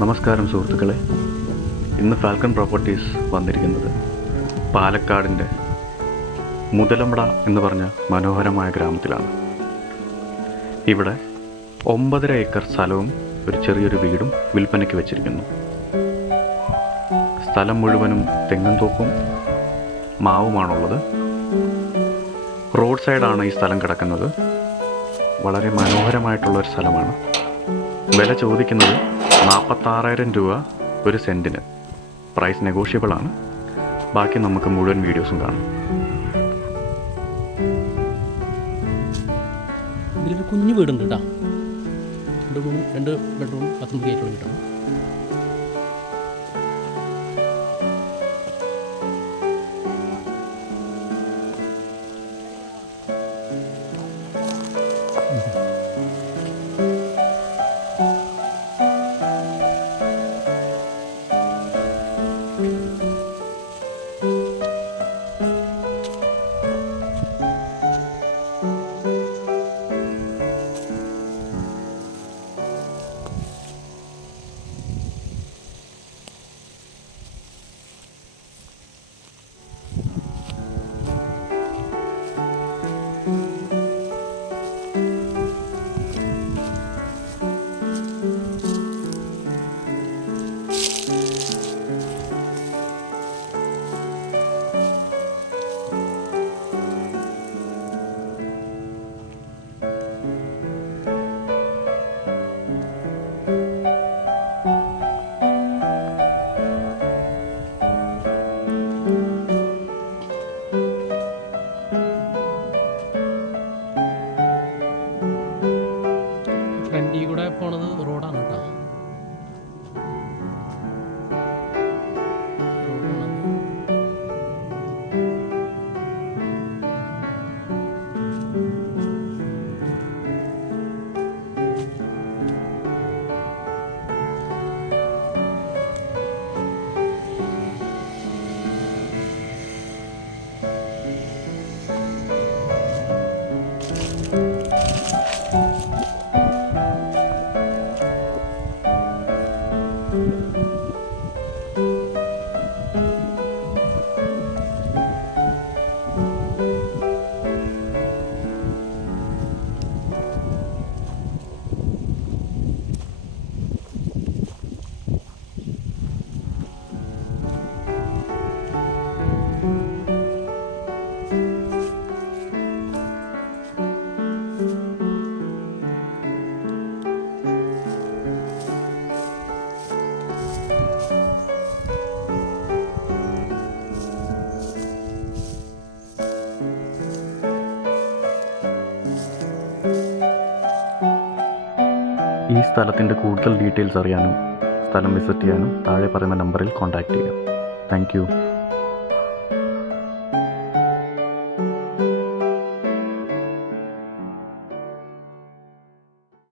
നമസ്കാരം സുഹൃത്തുക്കളെ. ഇന്ന് ഫാൽക്കൺ പ്രോപ്പർട്ടീസ് വന്നിരിക്കുന്നത് പാലക്കാടിന്റെ മുതലമ്പട എന്ന് പറഞ്ഞ മനോഹരമായ ഗ്രാമത്തിലാണ്. ഇവിടെ ഒമ്പതര ഏക്കർ സ്ഥലവും ഒരു ചെറിയൊരു വീടും വിൽപ്പനയ്ക്ക് വെച്ചിരിക്കുന്നു. സ്ഥലം മുഴുവനും തെങ്ങും തോപ്പും മാവുമാണുള്ളത്. റോഡ് സൈഡാണ് ഈ സ്ഥലം കിടക്കുന്നത്. വളരെ മനോഹരമായിട്ടുള്ള ഒരു സ്ഥലമാണ്. വില ചോദിക്കുന്നത് നാൽപ്പത്താറായിരം രൂപ ഒരു സെന്റിന് പ്രൈസ് നെഗോഷ്യബിൾ ആണ്. ബാക്കി നമുക്ക് മുഴുവൻ വീഡിയോസും കാണാം. കുഞ്ഞു വീടുണ്ട് കേട്ടോ. രണ്ട് റൂം രണ്ട് ബെഡ്റൂം പത്ത് മുറി ആയിട്ടുള്ള വീടാണ്. ഈ സ്ഥലത്തിന്റെ കൂടുതൽ ഡീറ്റെയിൽസ് അറിയാനും സ്ഥലം വിസിറ്റ് ചെയ്യാനും താഴെ പറയുന്ന നമ്പറിൽ കോൺടാക്റ്റ് ചെയ്യാം താങ്ക്